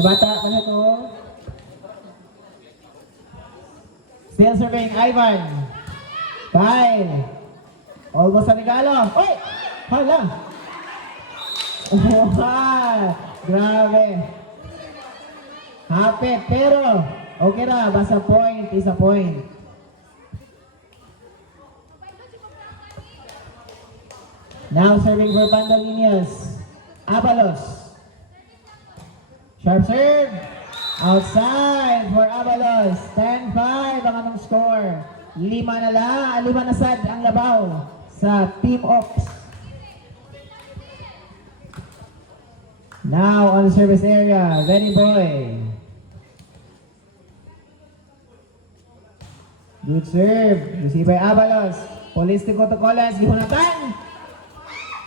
Bata, ano to? Still serving, Ivan. Kyle. Almost sa regalo. Uy! Hala! Wow! Grabe. Hapit, pero okay na. Basta point is a point. Now serving for Pandalinios. Abalos. Sharp serve. Outside for Abalos. 10-5 ang anong score. 5 na sad ang labaw sa Team Ops. Now on the service area, Benny Boy. Good serve. Receive by Abalos. Polistiko to Colas. Gihunatan.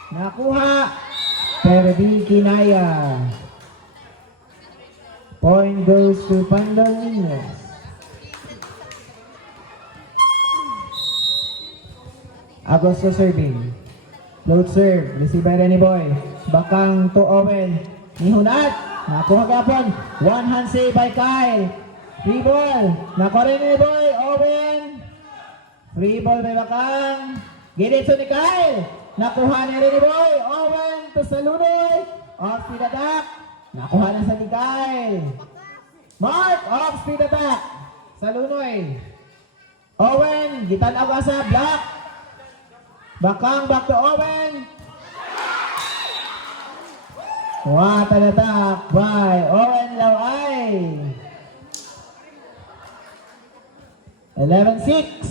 Nakuha. Pero di kinaya. Point goes to Pandalinios. Agosto serving. Float serve. Receive by Renny Boy. Bakang to Owen. Nihunat. Nakuha kapon. One hand save by Kyle. Free ball. Nakuha rin ni Boy. Owen. Free ball by Bakang. Ginitso ni Kyle. Nakuha ni Renny Boy. Owen to Salunoy. Off speed attack. Nakuha na sa ni Kyle. Mark. Off speed attack. Salunoy. Owen. Gitanaw ka sa block. Bakang back to Owen. What an attack by Owen Laway. 11-6.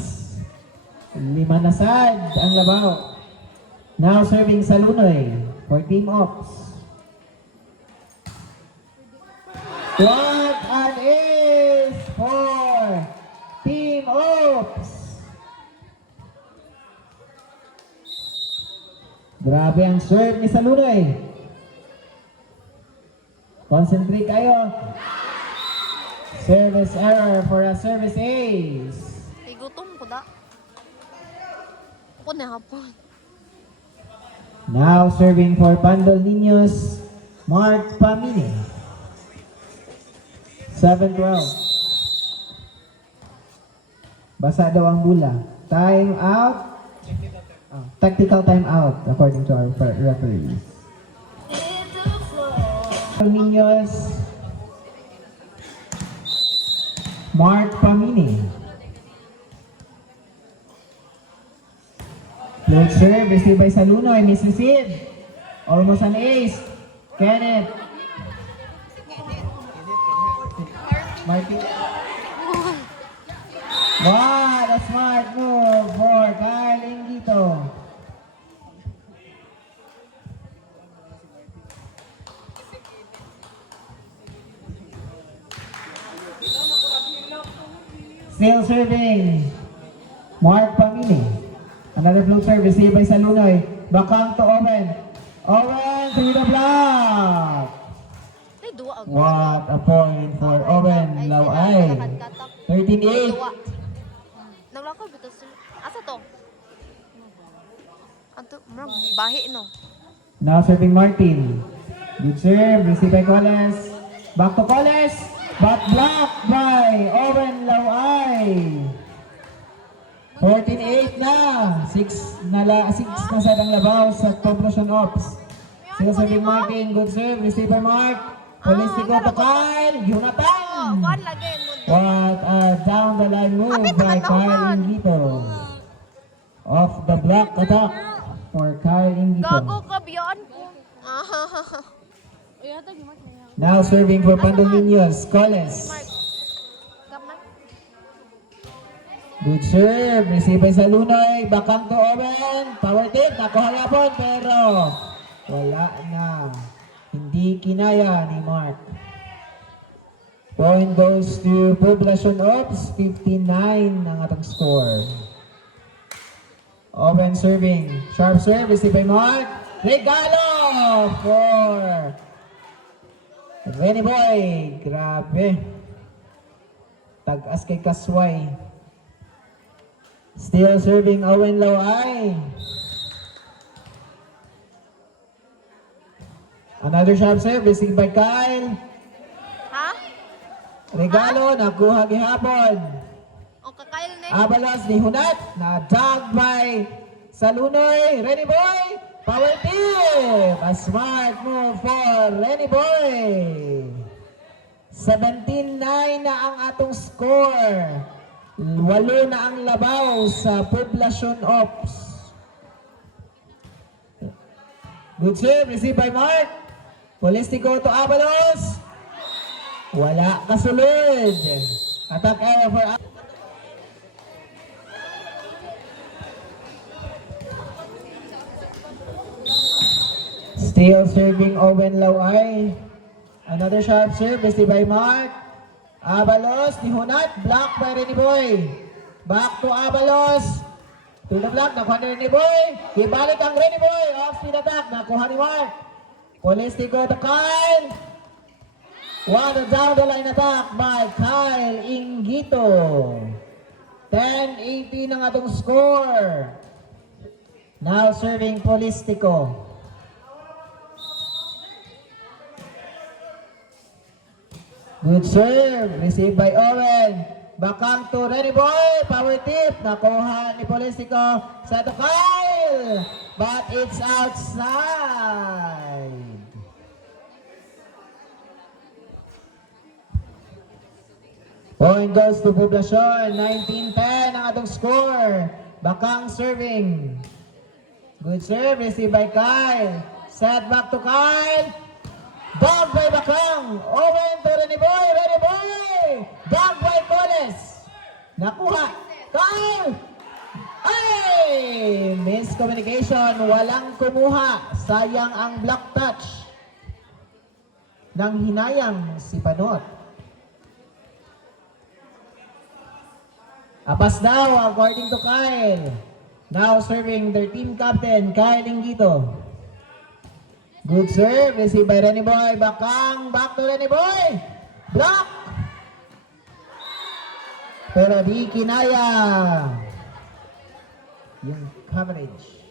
5 na sad ang labaw. Now serving Salunoy for Team Ops. What an ace for Team Ops. Grabe ang serve ni Salunoy. Concentrate kayo. Service error for a service ace. Ay, gutom ko da. Ako na hapon. Now serving for Pandalinios, Mark Pamini. 7-12. Basa daw ang bula. Time out. Tactical time out according to our referees. Pandalinios, Mark Pamini. Float serve, received by Salunoy, misreceived. Almost an ace. Kenneth. Martin. What a smart move for Kyle Ingito. Still serving, Mark Pamini. Another float serve received by Salunoy. Bakang to Owen. Owen through the block. Ay, duwa ang What a point for Owen Laway. 13-8. Naglakaw bito sila. Asa to? Ato, marang bahi no. Now serving Martin. Good serve, received by Coles. Back to Coles. But blocked by Owen Laway. 14-8 na. 6 na sa ang labaw sa conclusion ops. Still serving Martin. Good serve, received by Mark. Polistiko to Kyle. Yunatan. Kuan lagi mo. What a down the line move by Kyle Ingito. Off the block attack for Kyle Ingito. Gago ka biyan ko. Now serving for Pandalinios, Coles. Gamay. Good serve, received by Salunoy, Bakang to Owen, power tip, nakuha yapon pero wala na. Hindi kinaya ni Mark. Point goes to Poblacion Ops, 59 ang atong score. Owen serving, sharp serve, received by Mark. Regalo for Renny Boy. Grabe. Tag-as kay Kasway. Still serving Owen Laway. Another sharp serve received by Kyle. Regalo, nakuha gihapon. O kakail na. Abalos ni Hunat, na dog by Salunoy. Renny Boy, power tip. A smart move for Renny Boy. 17-9 na ang atong score. 8 na ang labaw sa Poblacion Ops. Good serve, received by Mark. Polistico to Abalos. Wala kasulod. Attack error for Still serving Owen Laway. Another sharp serve received by Mark. Abalos ni Hunat, block by Renny Boy. Back to Abalos. To the block, nakuha ni Renny Boy. Ibalik ang Renny Boy. Off-speed attack, nakuha ni Mark. Polistico to Kyle. One down the line attack by Kyle Ingito. 10-18 ang atong score. Now serving Polistico. Good serve, received by Owen. Bakang to Renny Boy, power tip. Nakuha ni Polistico sa to Kyle. But it's outside. Point goes to Poblacion. 19-10 ang atong score. Bakang serving. Good serve, received by Kyle. Set back to Kyle. Dog by Bakang. Owen to Renny Boy. Renny Boy. Dog by Coles. Nakuha. Kyle. Ay! Miscommunication. Walang kumuha. Sayang ang block touch. Nang hinayang si Panot. Apas daw according to Kyle. Now serving their team captain, Kyle Ingito. Good serve, received by Renny Boy. Bakang, back to Renny Boy. Block! Pero di kinaya yung coverage.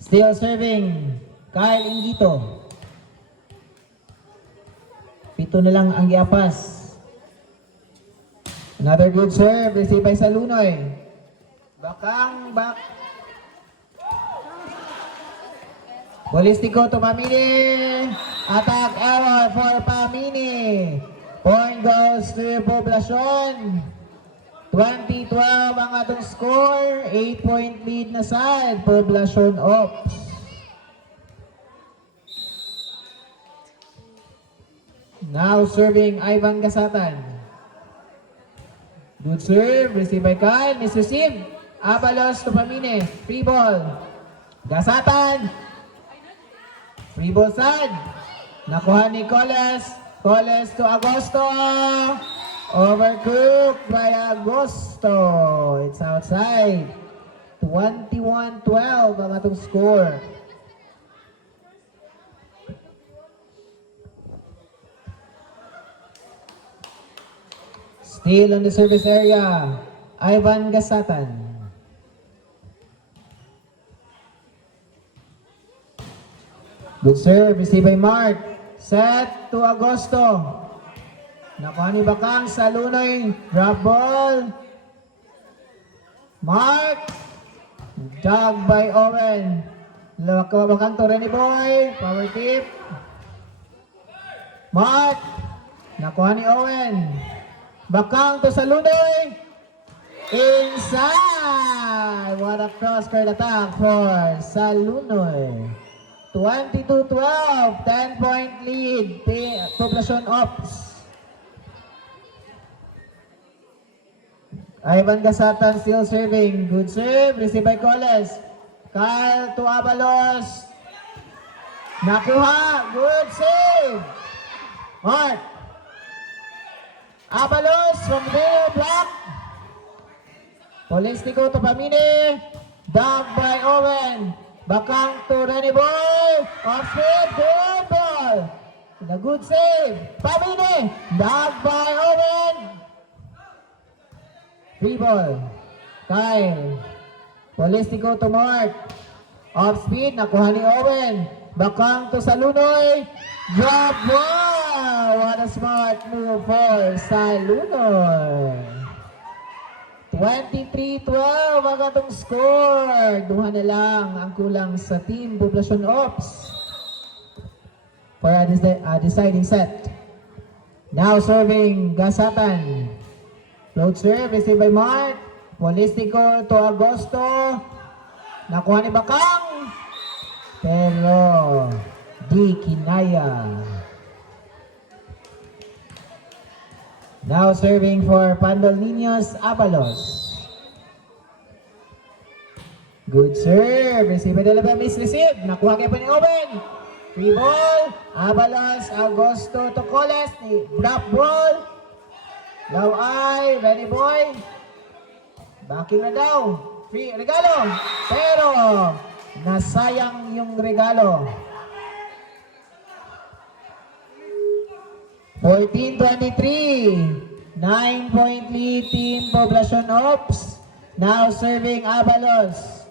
Still serving, Kyle Ingito. 7 na lang ang iapas. Another good serve, received by Salunoy. Bakang, back. Polistico to Pamini. Attack error for Pamini. Point goes to Poblacion. 20-12 ang atong score. 8-point lead na side. Poblacion Ops. Now serving Ivan Gasatan. Good serve. Received by Kyle. Misreceived. Abalos to Pamini. Free ball. Gasatan. Free ball side. Nakuha ni Coles. Coles to Agosto. Overcooked by Agosto. It's outside. 21-12 ang atong score. Still on the service area, Ivan Gasatan. Good serve, received by Mark. Set to Agosto. Nakuha ni Bakang sa Lunoy. Drop ball. Mark. Dug by Owen. Bakang to Renny Boy. Power tip. Mark. Nakuha ni Owen. Bakang to sa Lunoy. Inside. What a cross-court attack for Salunoy. 22-12, 10-point lead, Poblacion Ops. Ivan Gasatan still serving. Good serve, received by Coles. Kyle to Abalos. Nakuha, good save. Mark. Abalos from there, block. Polistico to Pamini. Dug by Owen. Bakang to Renny Boy. Offside, good ball. The good save. Pamini. Dug by Owen. Free ball. Kyle. Polistico to Mark. Off speed. Nakuha ni Owen. Bakang to Salunoy. Drop ball! What a smart move for Salunoy. 23-12 ang atong score. Duha na lang ang kulang sa Team Poblacion Ops for a deciding set. Now serving Gasatan. Float serve, received by Mark. Polistico to Agosto. Nakuha ni Bakang. Pero di kinaya. Now serving for Pandol Niños Abalos. Good serve. Receive by Dela misreceive. Nakuha kayo pa ni Owen. Free ball. Abalos, Agosto to Coles. Drop ball. Laway, ready boy. Backing na daw. Free, regalo. Pero nasayang yung regalo. 14-23. 9-point lead Team Poblacion Ops. Now serving Abalos.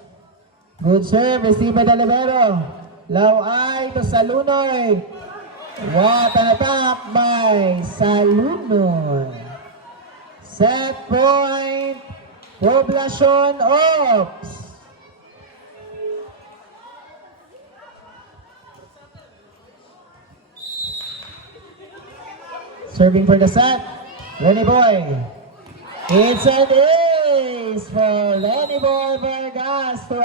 Good serve, received by Dalibero. Laway to Salunoy. What an attack by Salunoy. Set point, Poblacion Ops. Serving for the set, Lenny Boy. It's an ace for Lenny Boy Vargas to